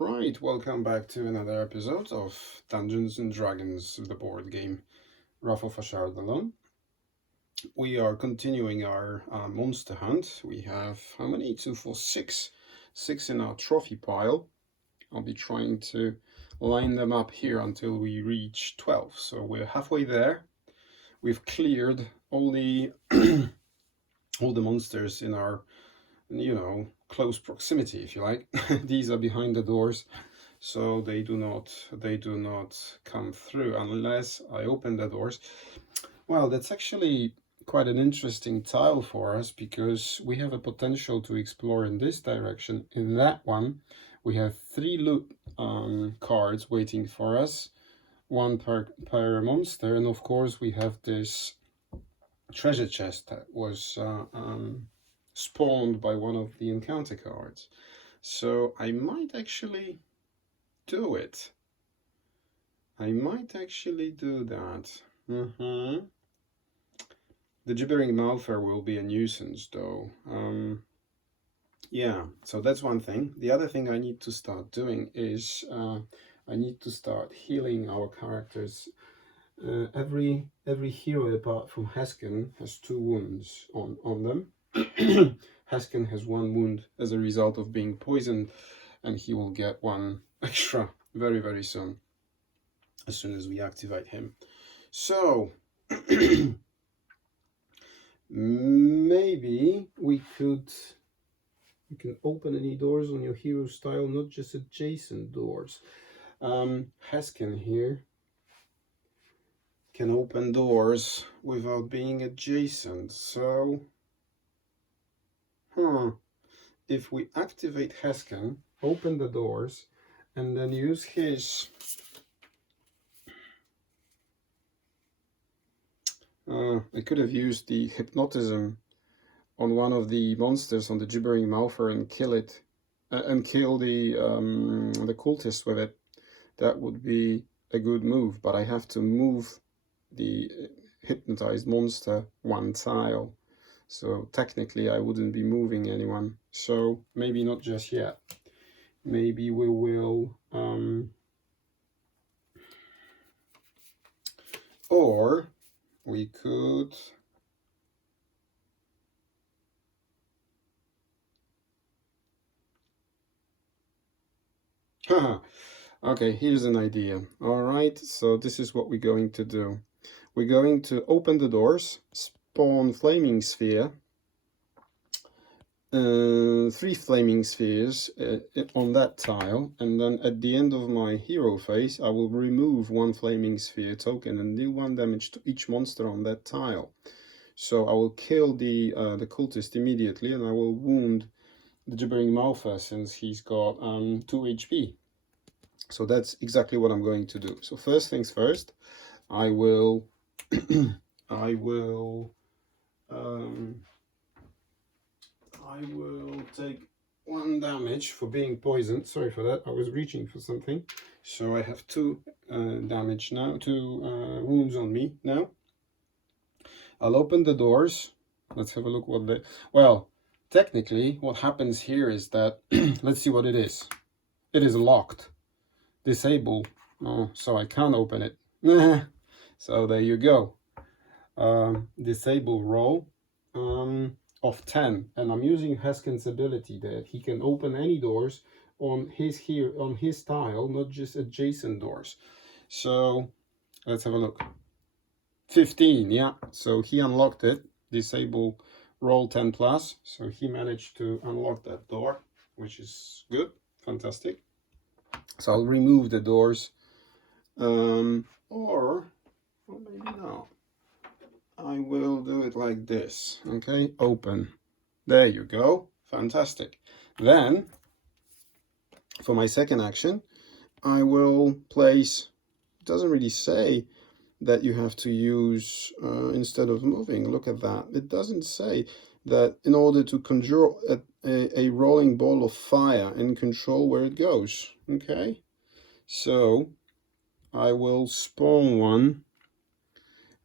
Right, welcome back to another episode of Dungeons and Dragons, the board game Wrath of Ashardalon. We are continuing our monster hunt. We have how many? 2, 4, 6. 6 in our trophy pile. I'll be trying to line them up here until we reach 12. So we're halfway there. We've cleared all the all the monsters in our, close proximity, if you like. These are behind the doors. So they do not come through unless I open the doors. Well, that's actually quite an interesting tile for us because we have a potential to explore in this direction. In that one, we have 3 loot cards waiting for us, 1 per monster, and of course we have this treasure chest that was spawned by one of the encounter cards. So I might actually do it. I might actually do that. The gibbering mouther will be a nuisance though. Yeah, so that's one thing. The other thing I need to start doing is I need to start healing our characters. Every hero apart from Heskin has 2 wounds on them. Heskin has 1 wound as a result of being poisoned, and he will get 1 extra very soon, as soon as we activate him. So maybe we can open any doors on your hero style, not just adjacent doors. Heskin here can open doors without being adjacent. So if we activate Heskin, open the doors, and then use his I could have used the hypnotism on one of the monsters on the gibbering mouther and kill it and kill the cultist with it. That would be a good move, but I have to move the hypnotized monster 1 tile, so technically I wouldn't be moving anyone. So maybe not just yet. Maybe we will or we could okay, here's an idea. All right, so this is what we're going to do. We're going to open the doors, spawn flaming sphere, 3 flaming spheres on that tile, and then at the end of my hero phase I will remove 1 flaming sphere token and deal 1 damage to each monster on that tile. So I will kill the cultist immediately, and I will wound the gibbering mouther since he's got 2 HP. So that's exactly what I'm going to do. So first things first, I will take 1 damage for being poisoned. Sorry for that, I was reaching for something. So I have 2 damage now, 2 wounds on me now. I'll open the doors. Let's have a look what they... Well, technically what happens here is that let's see what it is. It is locked. Disable. Oh, so I can't open it. So there you go. Disable roll of 10, and I'm using Heskin's ability that he can open any doors on his tile, not just adjacent doors. So let's have a look. 15, yeah. So he unlocked it. Disable roll 10 plus. So he managed to unlock that door, which is good, fantastic. So I'll remove the doors, or maybe no. I will do it like this. Okay, open. There you go. Fantastic. Then, for my second action, I will place. It doesn't really say that you have to use instead of moving. Look at that. It doesn't say that in order to conjure a rolling ball of fire and control where it goes. Okay, so I will spawn 1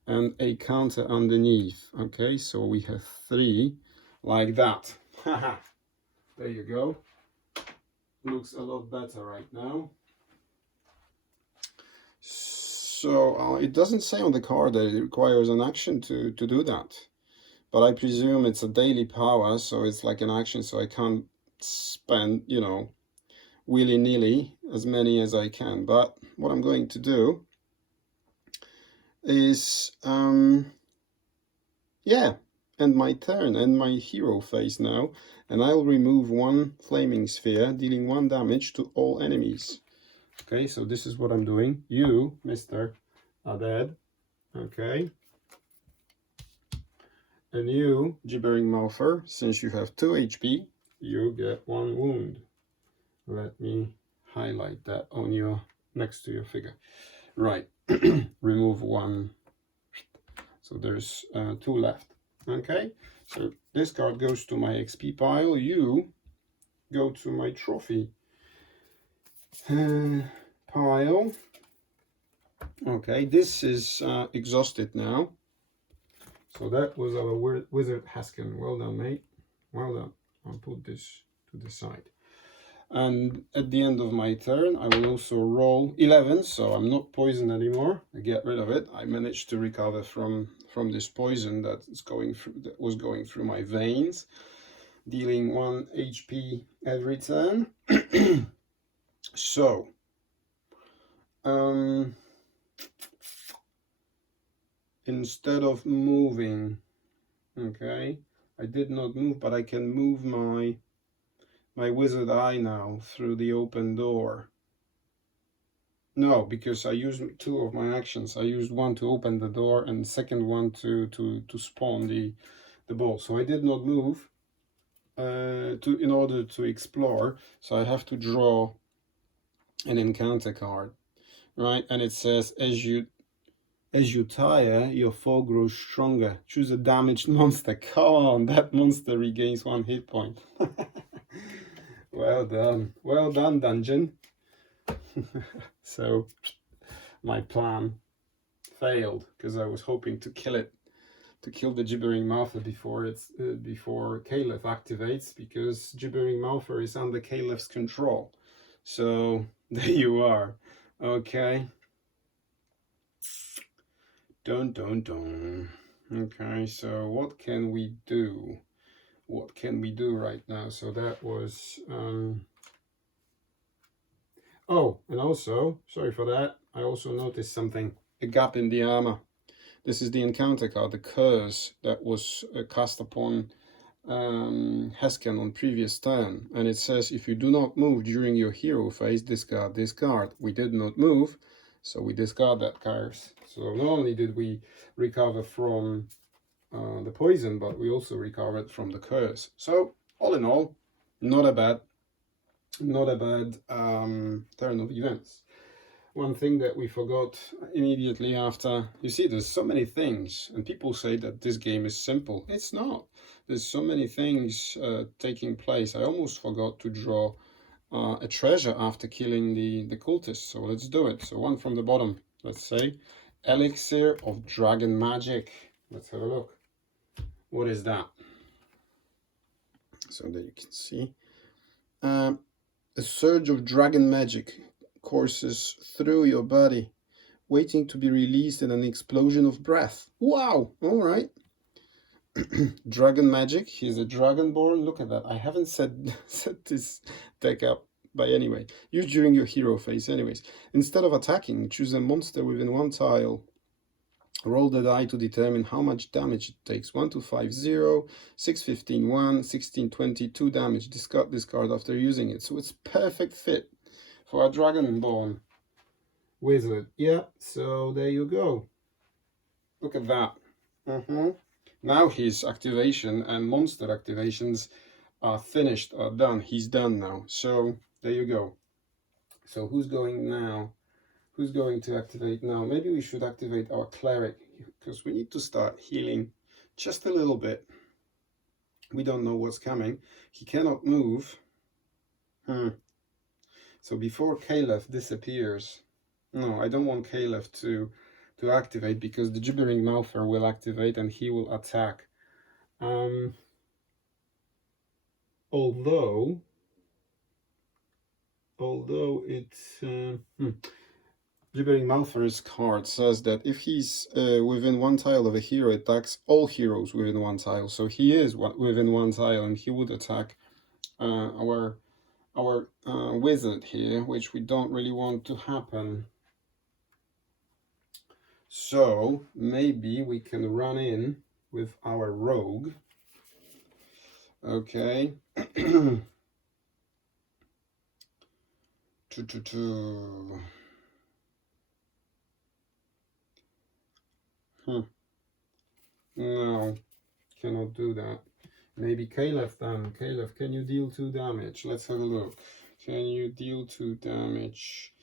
and a counter underneath. Okay, so we have 3 like that. There you go. looks a lot better right now. So it doesn't say on the card that it requires an action to do that. But I presume it's a daily power, so it's like an action, so I can't spend, you know, willy-nilly as many as I can. But what I'm going to do is, yeah, end my turn, end my hero phase now, and I'll remove one flaming sphere, dealing 1 damage to all enemies. Okay, so this is what I'm doing. You, mister, are dead. Okay. And you, gibbering mouther, since you have 2 HP, you get 1 wound. Let me highlight that on your, next to your figure. Right, remove 1. So there's 2 left. Okay, so this card goes to my XP pile. You go to my trophy pile. Okay, this is exhausted now. So that was our wizard Haskin. Well done, mate. Well done. I'll put this to the side. And at the end of my turn, I will also roll 11, so I'm not poisoned anymore. I get rid of it. I managed to recover from this poison that was going through my veins, dealing 1 HP every turn. So, instead of moving, okay, I did not move, but I can move my wizard eye now through the open door. No, because I used 2 of my actions. I used 1 to open the door and the second one to spawn the ball. So I did not move in order to explore. So I have to draw an encounter card, right? And it says, as you tire, your foe grows stronger. Choose a damaged monster. Come on, that monster regains 1 hit point. Well done, dungeon. So my plan failed because I was hoping to kill it, to kill the gibbering mouther before Caliph activates, because gibbering mouther is under Caliph's control. So there you are. Okay. Dun. Okay, so what can we do? What can we do right now? So that was oh, and also, sorry for that, I also noticed something, a gap in the armor. This is the encounter card, the curse that was cast upon Hesken on previous turn. And it says, if you do not move during your hero phase, discard this card. We did not move, so we discard that card. So not only did we recover from the poison, but we also recovered from the curse. So all in all, not a bad turn of events. One thing that we forgot immediately after, you see, there's so many things, and people say that this game is simple. It's not. There's so many things taking place. I almost forgot to draw a treasure after killing the cultist, so let's do it. So 1 from the bottom, let's say, Elixir of Dragon Magic. Let's have a look. What is that? So that you can see. A surge of dragon magic courses through your body, waiting to be released in an explosion of breath. Wow! All right. Dragon magic. He's a dragonborn. Look at that. I haven't set this deck up, but anyway, use during your hero phase. Anyways, instead of attacking, choose a monster within 1 tile. Roll the die to determine how much damage it takes. 1 to 5, 0, 6, 15, 1, 16, 20, 2 damage. Discard this card after using it. So it's perfect fit for a Dragonborn wizard. Yeah, so there you go. Look at that. Now his activation and monster activations are finished, are done. He's done now. So there you go. So who's going now? Who's going to activate now? Maybe we should activate our cleric, because we need to start healing just a little bit. We don't know what's coming. He cannot move. So before Caliph disappears, no, I don't want Caliph to activate, because the gibbering mouther will activate and he will attack. Although although it's Gibbering Malphur's card says that if he's within one tile of a hero, it attacks all heroes within one tile. So he is within one tile, and he would attack our wizard here, which we don't really want to happen. So maybe we can run in with our rogue. Okay. No, cannot do that. Maybe Caleb then. Caleb, can you deal 2 damage? Let's have a look. Can you deal 2 damage?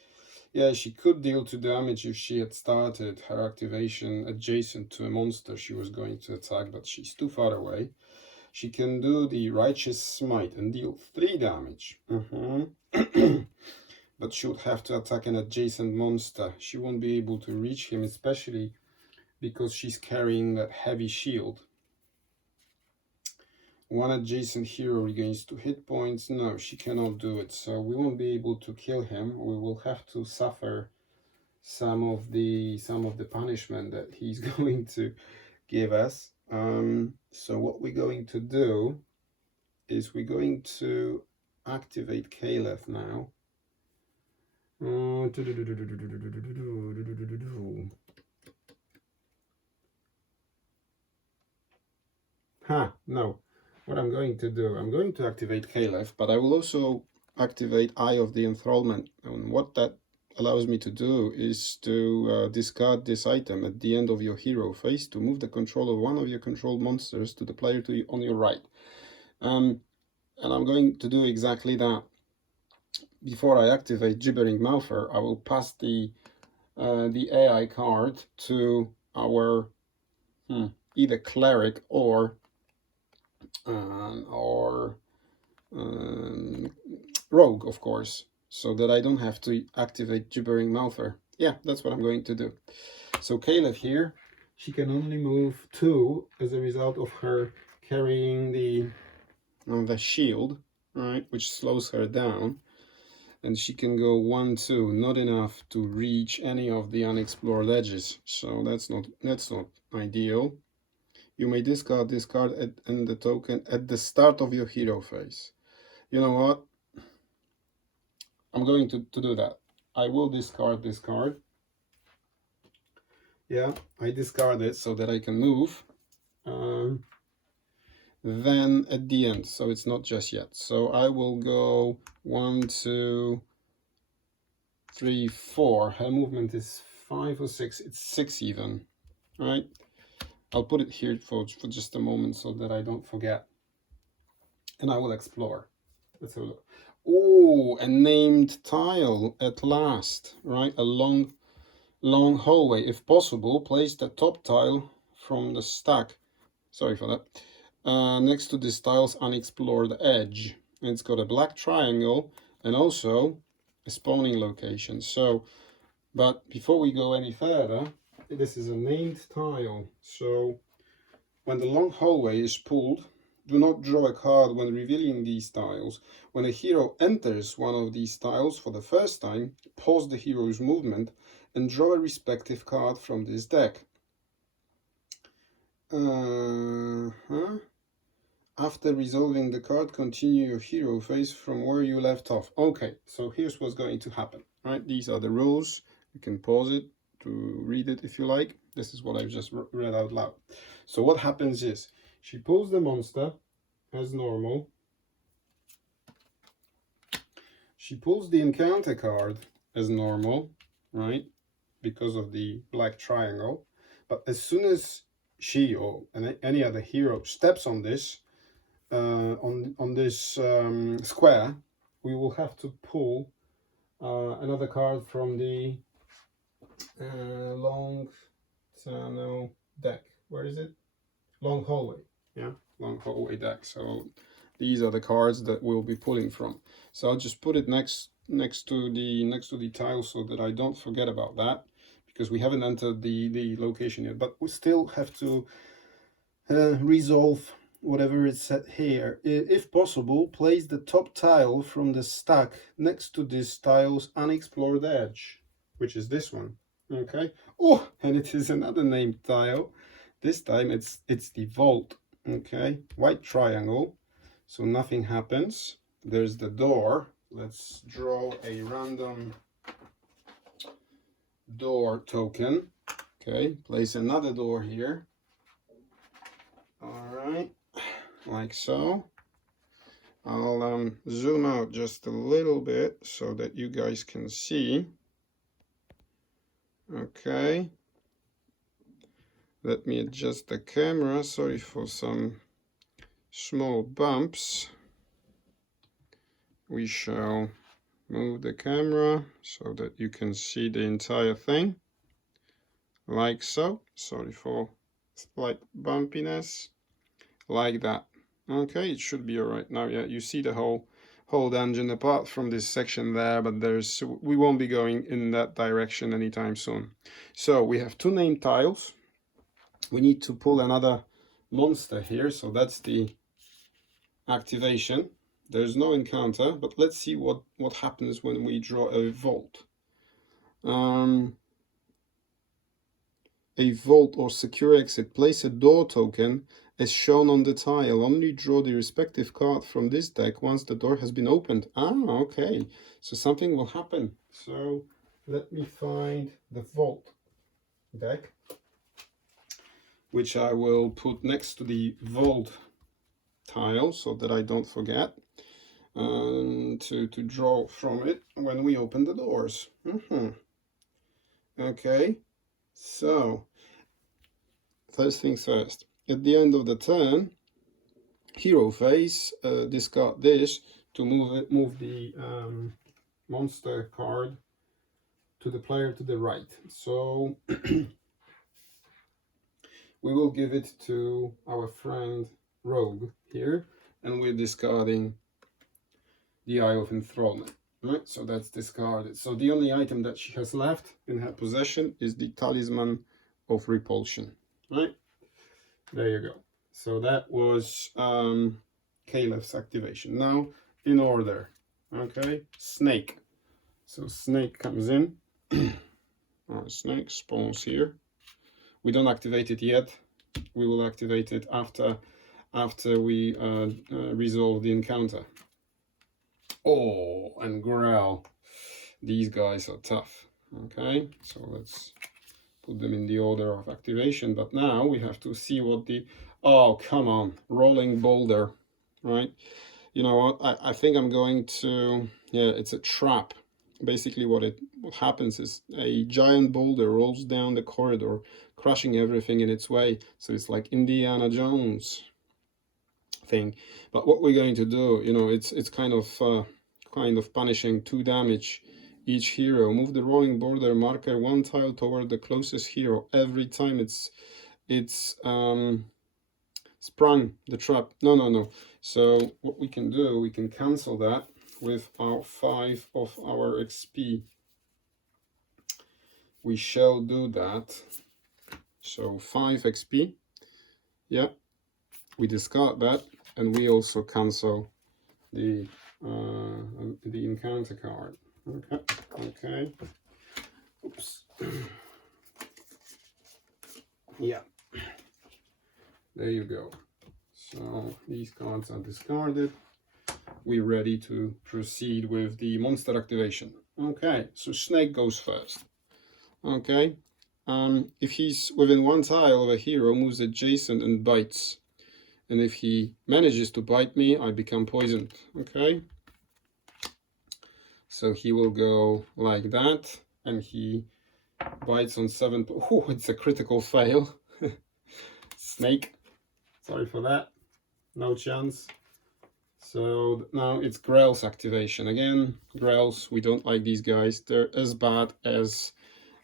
Yeah, she could deal 2 damage if she had started her activation adjacent to a monster she was going to attack, but she's too far away. She can do the Righteous Smite and deal 3 damage. But she would have to attack an adjacent monster. She won't be able to reach him, especially because she's carrying that heavy shield. One adjacent hero regains 2 hit points. No, she cannot do it, so we won't be able to kill him. We will have to suffer some of the punishment that he's going to give us. So what we're going to do is we're going to activate Caleb now. No. What I'm going to do, I'm going to activate Caleb, but I will also activate Eye of the Enthrallment. And what that allows me to do is to discard this item at the end of your hero phase to move the control of one of your controlled monsters to the player on your right. And I'm going to do exactly that. Before I activate Gibbering Malphur, I will pass the AI card to our either cleric or rogue, of course, so that I don't have to activate Gibbering Malphur. Yeah, that's what I'm going to do. So Caleb here, she can only move 2 as a result of her carrying the shield, right, which slows her down. And she can go 1, 2, not enough to reach any of the unexplored edges. So that's not ideal. You may discard this card and the token at the start of your hero phase. You know what? I'm going to do that. I will discard this card. Yeah, I discard it so that I can move. Then at the end, so it's not just yet. So I will go 1, 2, 3, 4. Her movement is 5 or 6. It's 6 even, right? I'll put it here for just a moment so that I don't forget. And I will explore. Let's have a look. Oh, a named tile at last, right? A long hallway. If possible, place the top tile from the stack. Sorry for that. Next to this tile's unexplored edge. And it's got a black triangle and also a spawning location. So, but before we go any further, this is a named tile. So when the long hallway is pulled, do not draw a card when revealing these tiles. When a hero enters one of these tiles for the first time, pause the hero's movement and draw a respective card from this deck. After resolving the card, continue your hero phase from where you left off. Okay, so here's what's going to happen, right? These are the rules. You can pause it to read it if you like. This is what I've just read out loud. So what happens is, she pulls the monster as normal. She pulls the encounter card as normal, right? Because of the black triangle. But as soon as she or any other hero steps on this, on this square, we will have to pull another card from the long tunnel deck. Where is it? Long hallway. Yeah, long hallway deck. So these are the cards that we'll be pulling from. So I'll just put it next to the tile so that I don't forget about that, because we haven't entered the location yet. But we still have to resolve whatever is set here. If possible, place the top tile from the stack next to this tile's unexplored edge, which is this one. Okay. Oh, and it is another named tile. This time it's the vault. Okay, white triangle, so nothing happens. There's the door. Let's draw a random door token. Okay, place another door here. All right, like so. I'll zoom out just a little bit so that you guys can see. Okay, let me adjust the camera. Sorry for some small bumps. We shall move the camera so that you can see the entire thing, like so. Sorry for slight bumpiness, like that. Okay, it should be all right now. Yeah, you see the whole dungeon apart from this section there, but we won't be going in that direction anytime soon. So we have two named tiles. We need to pull another monster here, so that's the activation. There's no encounter, but let's see what happens when we draw a vault. A vault or secure exit. Place a door token as shown on the tile. Only draw the respective card from this deck once the door has been opened. Ah, okay. So something will happen. So let me find the vault deck, which I will put next to the vault tile so that I don't forget to draw from it when we open the doors. Okay, so first things first, at the end of the turn, hero phase, discard this to move the monster card to the player to the right. So we will give it to our friend Rogue here, and we're discarding the Eye of Enthrallment. Right, so that's discarded. So the only item that she has left in her possession is the Talisman of Repulsion. Right, there you go. So that was Caleb's activation. Now in order. Okay, Snake. So Snake comes in. Our Snake spawns here. We don't activate it yet. We will activate it after we resolve the encounter. Oh, and Growl. These guys are tough. Okay, so let's put them in the order of activation. But now we have to see what the... Oh, come on. Rolling Boulder. Right? You know what? I think I'm going to... Yeah, it's a trap. Basically what happens is a giant boulder rolls down the corridor, crushing everything in its way. So it's like Indiana Jones thing. But what we're going to do, you know, it's kind of punishing 2 damage each hero. Move the rolling border marker 1 tile toward the closest hero every time it's sprung the trap. No. So what we can do, we can cancel that with our 5 of our XP. We shall do that. So 5 XP. Yeah, we discard that, and we also cancel the encounter card. Okay. Oops. Yeah. There you go. So these cards are discarded. We're ready to proceed with the monster activation. Okay, so Snake goes first. Okay, if he's within 1 tile of a hero, moves adjacent and bites. And if he manages to bite me, I become poisoned. Okay, so he will go like that, and he bites on 7. Oh, it's a critical fail. Snake, sorry for that. No chance. So now it's Grell's activation. Again, Grells, we don't like these guys. They're as bad as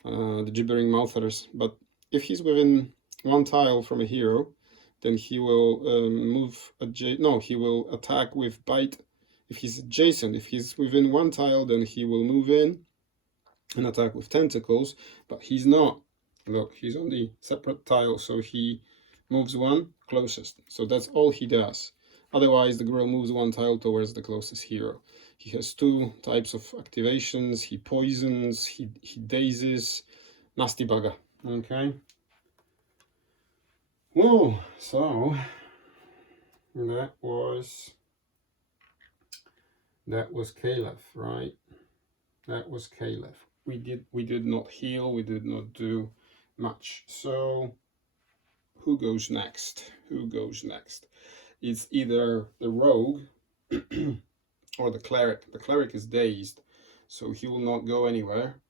the Gibbering Mouthers. But if he's within 1 tile from a hero, then he will he will attack with bite. If he's adjacent, if he's within 1 tile, then he will move in and attack with tentacles. But he's not. Look, he's on the separate tile, so he moves one closest. So that's all he does. Otherwise, the Gruul moves one tile towards the closest hero. He has two types of activations. He poisons, he dazes. Nasty bugger. Okay. Whoa, so that was Caliph, right? That was Caliph. We did not heal, we did not do much. So who goes next? Who goes next? It's either the rogue or the cleric. The cleric is dazed, so he will not go anywhere.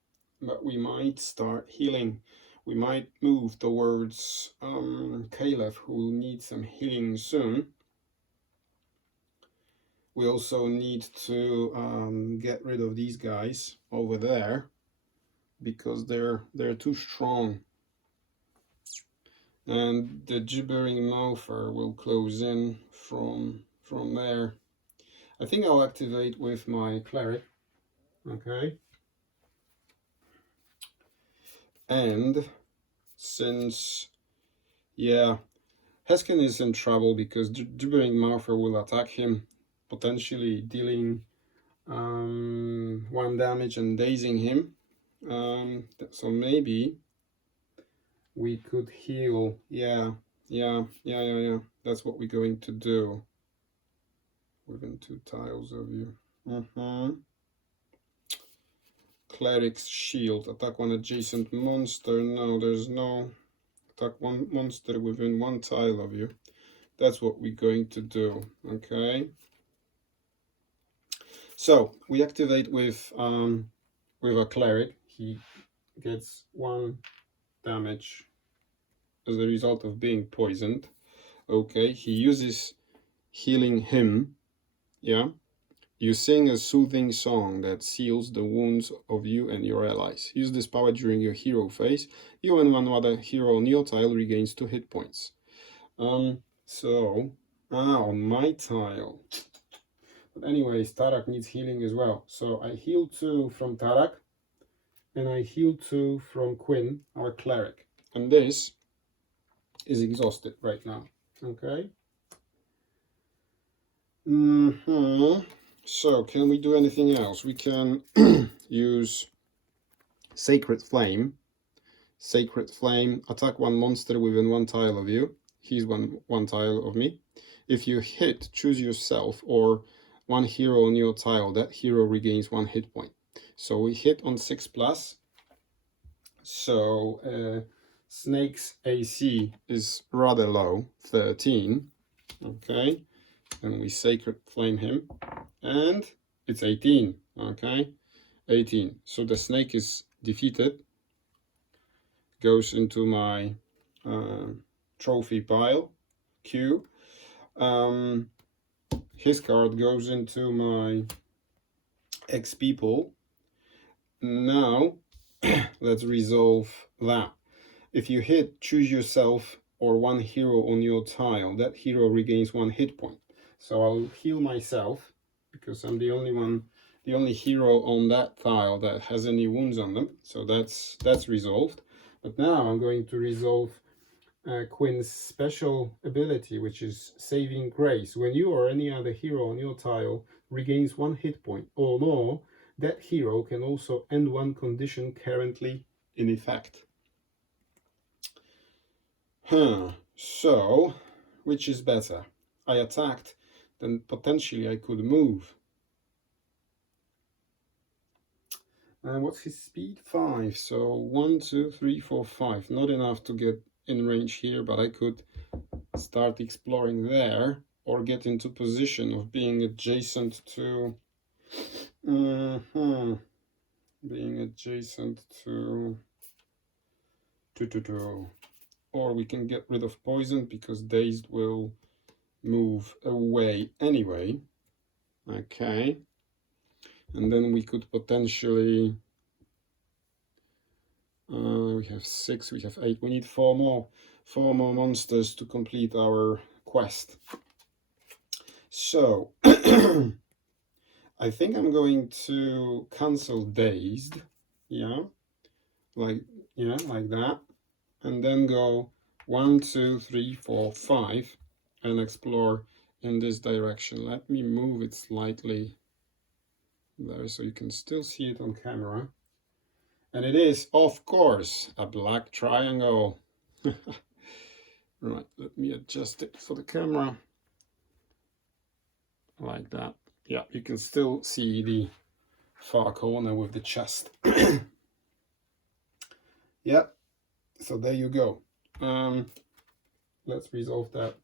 But we might start healing. We might move towards Caliph, who will need some healing soon. We also need to get rid of these guys over there because they're too strong. And the gibbering mouther will close in from there. I think I'll activate with my cleric. Okay. And since, yeah, Heskin is in trouble because gibbering mouther will attack him, potentially dealing 1 damage and dazing him. So maybe we could heal. Yeah. That's what we're going to do. Within 2 tiles of you. Cleric's shield. Attack one adjacent monster. No, there's no attack one monster within 1 tile of you. That's what we're going to do. Okay. So we activate with a cleric. He gets 1 damage as a result of being poisoned. Okay, he uses healing him. Yeah, you sing a soothing song that seals the wounds of you and your allies. Use this power during your hero phase. You and one other hero on your tile regains 2 hit points. On my tile. But anyways, Tarak needs healing as well. So I heal 2 from Tarak, and I heal 2 from Quinn, our cleric. And this is exhausted right now. Okay. So can we do anything else? We can use Sacred Flame. Sacred Flame, attack 1 monster within 1 tile of you. He's one tile of me. If you hit, choose yourself or 1 hero on your tile. That hero regains 1 hit point. So we hit on 6+. So Snake's AC is rather low, 13. Okay. And we Sacred Flame him, and it's 18. Okay, 18. So the snake is defeated, goes into my trophy pile queue. His card goes into my XP pool. Now let's resolve that. If you hit, choose yourself or 1 hero on your tile. That hero regains 1 hit point. So I'll heal myself because I'm the only hero on that tile that has any wounds on them. So that's resolved. But now I'm going to resolve Quinn's special ability, which is Saving Grace. When you or any other hero on your tile regains 1 hit point or more, that hero can also end 1 condition currently in effect. So, which is better? I attacked, then potentially I could move. And what's his speed? 5. So 1, 2, 3, 4, 5. Not enough to get in range here, but I could start exploring there or get into position of being adjacent to being adjacent to or we can get rid of poison because dazed will move away anyway. Okay, and then we could potentially we have 6, we have 8, we need 4 more monsters to complete our quest. So I think I'm going to cancel dazed, like that, and then go 1, 2, 3, 4, 5, and explore in this direction. Let me move it slightly there so you can still see it on camera. And it is, of course, a black triangle. Right, let me adjust it for the camera. Like that. Yeah, you can still see the far corner with the chest. Yeah, so there you go. Let's resolve that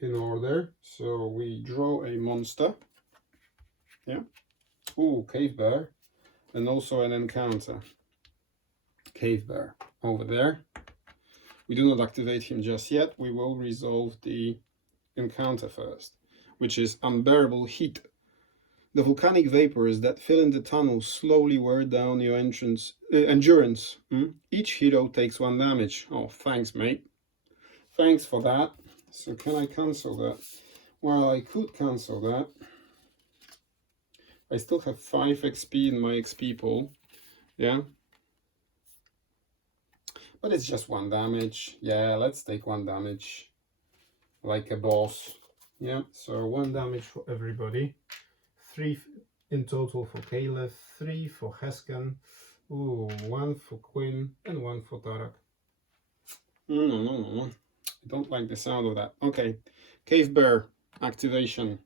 in order. So we draw a monster. Yeah. Ooh, cave bear. And also an encounter. Cave bear over there. We do not activate him just yet. We will resolve the encounter first, which is unbearable heat. The volcanic vapors that fill in the tunnel slowly wear down your endurance. Each hero takes 1 damage. Oh, thanks, mate. Thanks for that. So can I cancel that? Well, I could cancel that. I still have 5 XP in my XP pool. Yeah. But it's just 1 damage. Yeah, let's take 1 damage. Like a boss. Yeah, so 1 damage for everybody. 3 in total for Caleb, 3 for Heskan, ooh, 1 for Quinn, and 1 for Tarak. No. I don't like the sound of that. Okay, Cave Bear activation.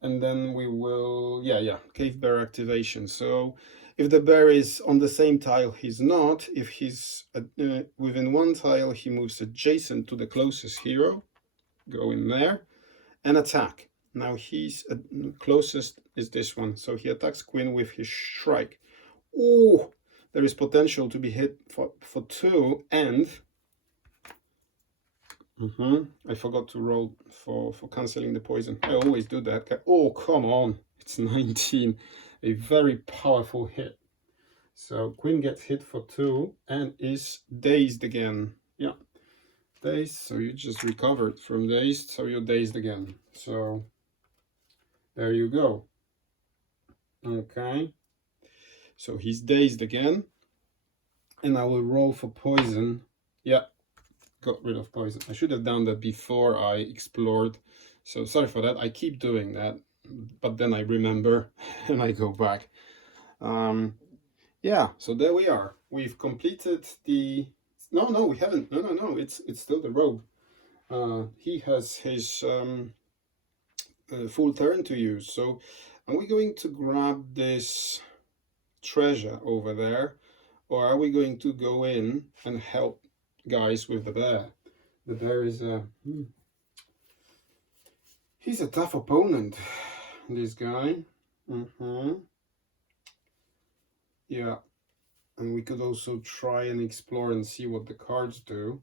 And then we will, yeah, Cave Bear activation. So if the bear is on the same tile, he's not. If he's within 1 tile, he moves adjacent to the closest hero. Go in there and attack. Now he's closest is this one, so he attacks Quinn with his strike. Ooh, there is potential to be hit for 2, and I forgot to roll for cancelling the poison. I always do that. Oh, come on, it's 19, a very powerful hit. So Quinn gets hit for 2 and is dazed again. Yeah, dazed. So you just recovered from dazed, so you're dazed again. So there you go. Okay. So he's dazed again. And I will roll for poison. Yeah, got rid of poison. I should have done that before I explored. So sorry for that. I keep doing that. But then I remember and I go back. Yeah, so there we are. We've completed the... No, we haven't. No. It's still the rogue. He has his... full turn to use. So are we going to grab this treasure over there, or are we going to go in and help guys with the bear? The bear is he's a tough opponent, this guy. Yeah, and we could also try and explore and see what the cards do.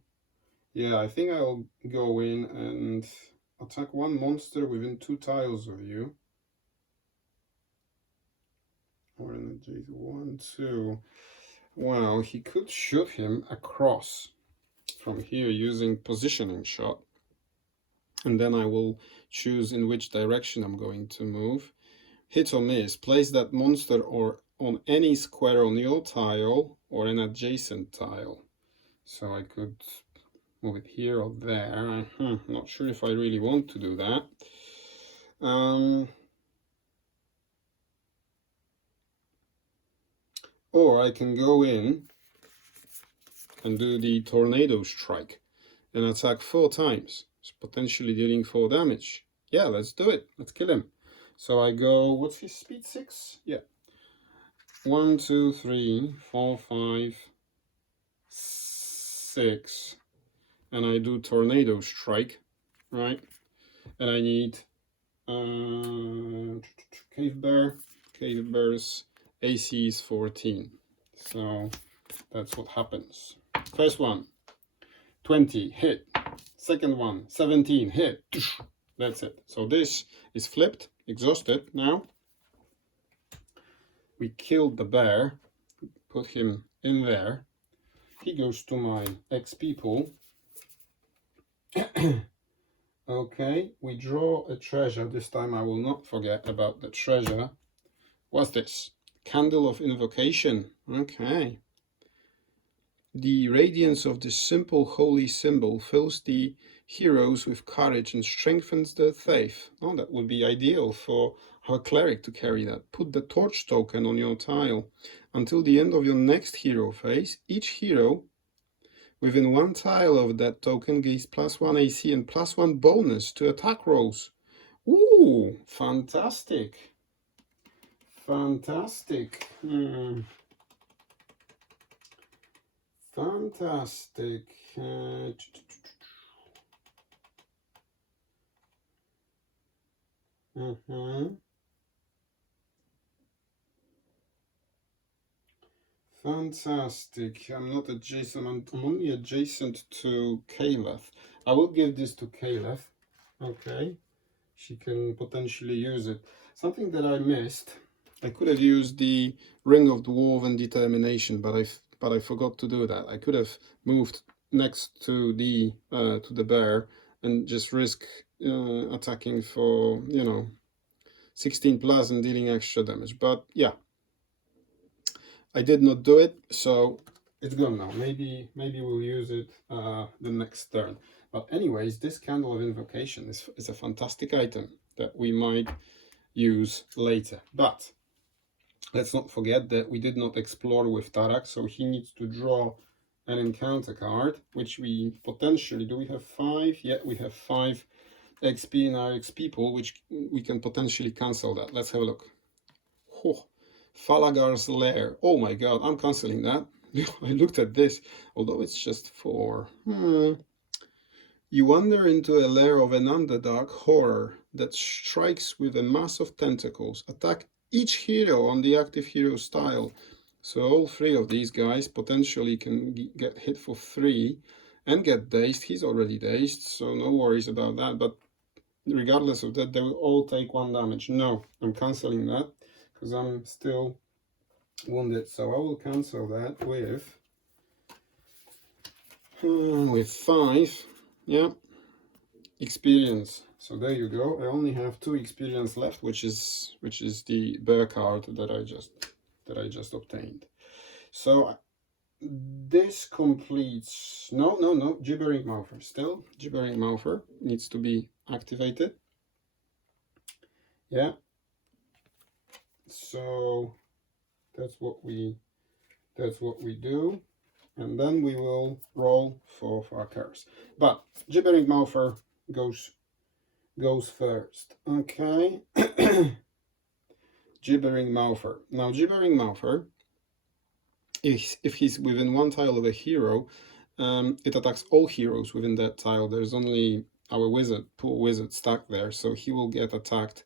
Yeah, I think I'll go in and attack 1 monster within 2 tiles of you. Or in the 1, 2. Well, he could shoot him across from here using positioning shot. And then I will choose in which direction I'm going to move. Hit or miss. Place that monster or on any square on your tile or an adjacent tile. So I could move it here or there. Not sure if I really want to do that. Or I can go in and do the tornado strike and attack 4 times, potentially dealing 4 damage. Yeah, let's do it. Let's kill him. So I go, what's his speed? 6? Yeah. 1, 2, 3, 4, 5, 6. And I do tornado strike, right? And I need Cave Bear. Cave Bear's AC is 14. So that's what happens. First one, 20, hit. Second one, 17, hit. That's it. So this is flipped, exhausted now. We killed the bear, put him in there. He goes to my XP pool. Okay, we draw a treasure. This time I will not forget about the treasure. What's this? Candle of Invocation. Okay. The radiance of this simple holy symbol fills the heroes with courage and strengthens their faith. Oh, that would be ideal for our cleric to carry that. Put the torch token on your tile. Until the end of your next hero phase, each hero within one tile of that token gains +1 AC and +1 bonus to attack rolls. Ooh, fantastic. Fantastic. Fantastic. Fantastic. I'm not adjacent. I'm only adjacent to Caliph. I will give this to Caliph. Okay. She can potentially use it. Something that I missed. I could have used the Ring of Dwarven Determination, but I forgot to do that. I could have moved next to the bear and just risk attacking for 16 plus and dealing extra damage. But yeah, I did not do it, so it's gone now. Maybe we'll use it the next turn. But anyways, this Candle of Invocation is a fantastic item that we might use later. But let's not forget that we did not explore with Tarak, so he needs to draw an encounter card, which we potentially, do we have 5? Yeah, we have 5 XP in our XP pool, which we can potentially cancel that. Let's have a look. Oh, Falagar's Lair. Oh my god, I'm cancelling that. I looked at this, although it's just 4. You wander into a lair of an underdark horror that strikes with a mass of tentacles. Attack each hero on the active hero style. So all 3 of these guys potentially can get hit for 3 and get dazed. He's already dazed, so no worries about that. But regardless of that, they will all take 1 damage. No, I'm cancelling that because I'm still wounded. So I will cancel that with 5. Yeah, experience. So there you go. I only have 2 experience left, which is the bear card that I just obtained. So this completes. No, Gibbering Mouther. Still, Gibbering Mouther needs to be activated. Yeah. So that's what we do. And then we will roll for our cards. But Gibbering Mouther goes first. Okay. Gibbering Mouther. Now Gibbering Mouther, if he's within 1 tile of a hero, it attacks all heroes within that tile. There's only our poor wizard stuck there, so he will get attacked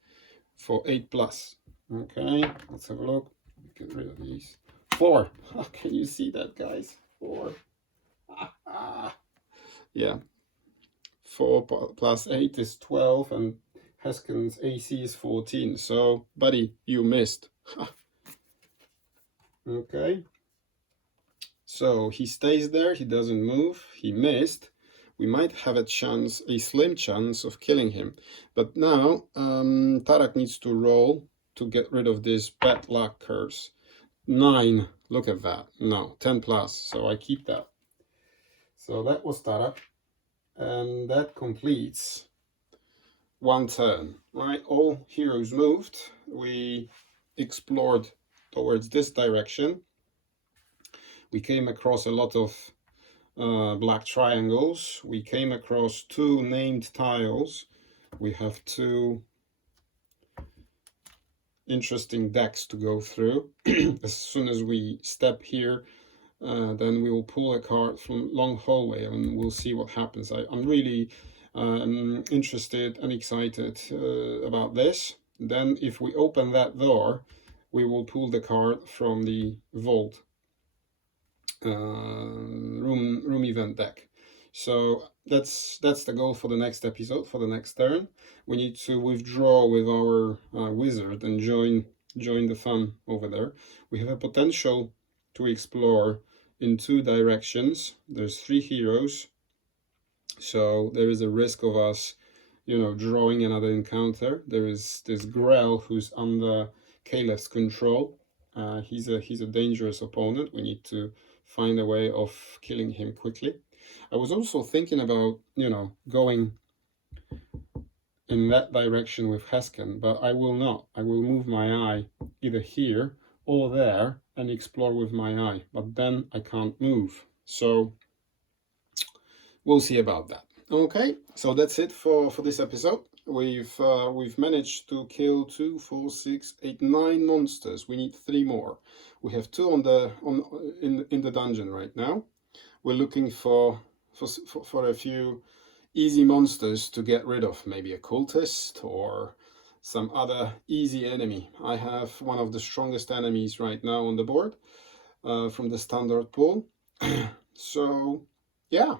for 8 plus. Okay, let's have a look. Get rid of these. 4. Oh, can you see that, guys? 4. Yeah. 4 plus 8 is 12, and Heskin's AC is 14. So, buddy, you missed. Okay. So he stays there. He doesn't move. He missed. We might have a slim chance of killing him. But now Tarak needs to roll to get rid of this bad luck curse. 9. Look at that. No, 10 plus. So I keep that. So that was Tarak. And that completes 1 turn. Right, all heroes moved. We explored towards this direction. We came across a lot of black triangles. We came across 2 named tiles. We have 2 interesting decks to go through. As soon as we step here, then we will pull a card from long hallway and we'll see what happens. I'm really interested and excited about this. Then if we open that door, we will pull the card from the vault room event deck. So that's the goal for the next episode, for the next turn. We need to withdraw with our wizard and join the fun over there. We have a potential to explore in 2 directions. There's 3 heroes, so there is a risk of us, drawing another encounter. There is this Grell who's under Caliph's control. He's a dangerous opponent. We need to find a way of killing him quickly. I was also thinking about, going in that direction with Hesken, but I will not. I will move my eye either here or there and explore with my eye, but then I can't move. So we'll see about that. Okay, so that's it for this episode. We've managed to kill 2, 4, 6, 8, 9 monsters. We need 3 more. We have 2 in the dungeon right now. We're looking for a few easy monsters to get rid of, maybe a cultist or some other easy enemy. I have one of the strongest enemies right now on the board from the standard pool. So yeah,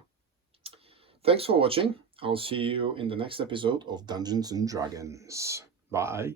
thanks for watching. I'll see you in the next episode of Dungeons and Dragons. Bye.